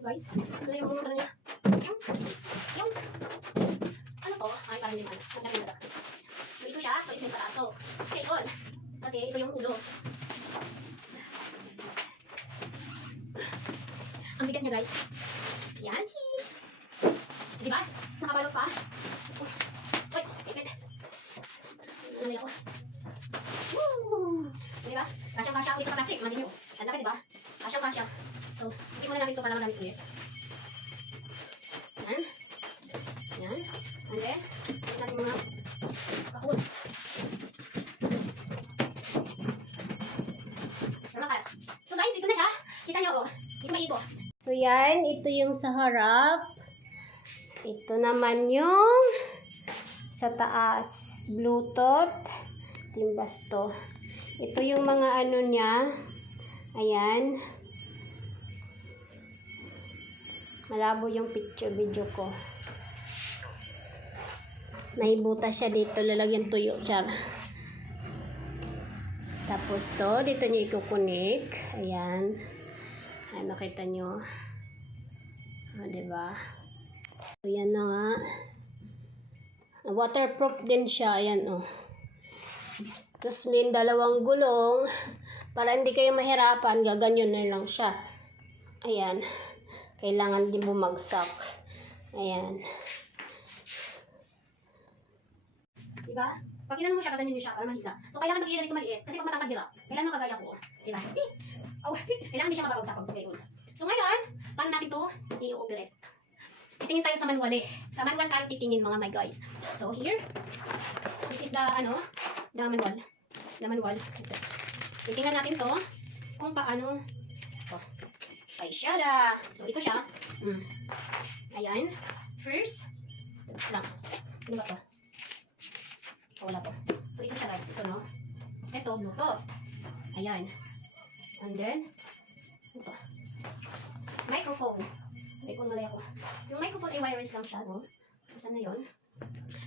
So guys, ano yung ano niya? Yung, ano to? Ay, parang hindi naman. Ang galing na. So ito siya. So isang pataas to. Okay, on. Kasi ito yung ulo. Ang bigat niya guys. Yan. So diba? Nakabalot pa. Uy, ipit. Ano nila ko? Woo! So diba? Kasyang-kasya. Ito pa plastic. Mandi nyo. Ang laki diba? Kasyang-kasya. So, hindi muna natin ito para magamit ulit. Yan. Yan. And then, ito natin mga kahon. So guys, ito na siya. Kita nyo ako. Ito maigo. So yan, ito yung sa harap. Ito naman yung sa taas. Bluetooth. Ito yung basto. Ito yung mga ano niya. Ayan. Malabo yung video ko. Naibutas siya dito. Lalagyan tuyo. Char. Tapos to, dito nyo ikukunik. Ayan. Ay, makita nyo. O, diba? So, yan na nga. Waterproof din siya. Ayan, o. Tapos, may dalawang gulong. Para hindi kayo mahirapan, gaganyan na lang siya. Ayan. Kailangan din bumagsak. Ayan. Diba? Pag inano mo siya, gaganyan nyo siya para mahiga. So, kailangan mag-iilan ito maliit. Kasi pag matangkad nila, kailangan makagaya ko. Diba? Oh, kailangan di siya mababagsak pag okay. So, ngayon, paano natin ito i-operate? Titingin tayo sa manual eh. Sa manual tayo titingin mga my guys. So, here, this is the, the manual. The manual. Titingnan natin to kung paano. Oh, Faishala. So, ito siya. Ayan. First, ito lang. Ano ba to? Oh, wala to. So, ito siya guys. Ito, no? Ito, Bluetooth. Ayan. And then, ito. Microphone. May kung malay ako. Yung microphone ay wireless lang siya, no? Saan na yun?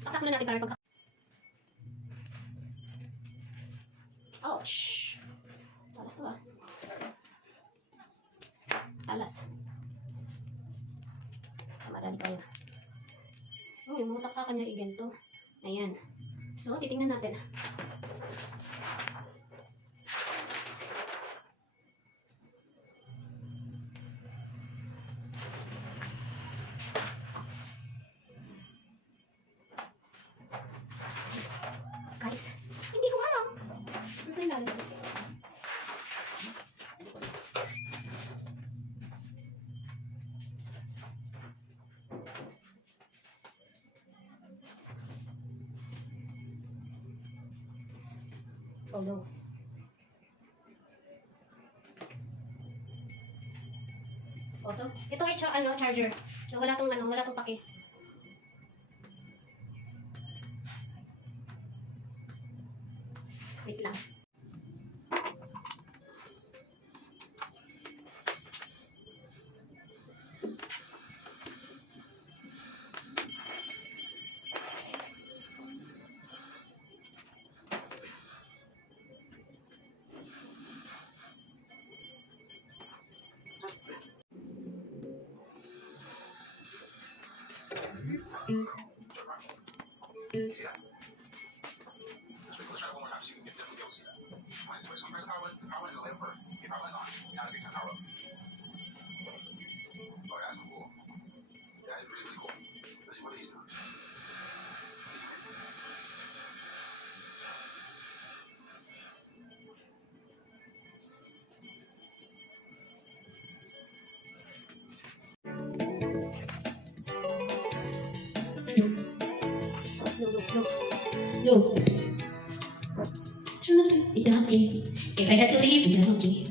Saksak muna natin para pagsak. Ouch! Talas to ah. Talas. Madali tayo. Oh, yung mga saksakan niya iganto. Ayan. So, titingnan natin. Guys, hindi ko harap. Ito yung lalim. Oh no. Oh, so, ito ay charger. So, wala tong pake. Wait lang. See that? Let's try it one more time so you can definitely be able to see that. Alright, so you press the power button is the lamp first. The power button's on. Now let's get your power up. Oh, that's cool. Yeah, it's really, really cool. Let's see what these do. No. If I had to leave, okay.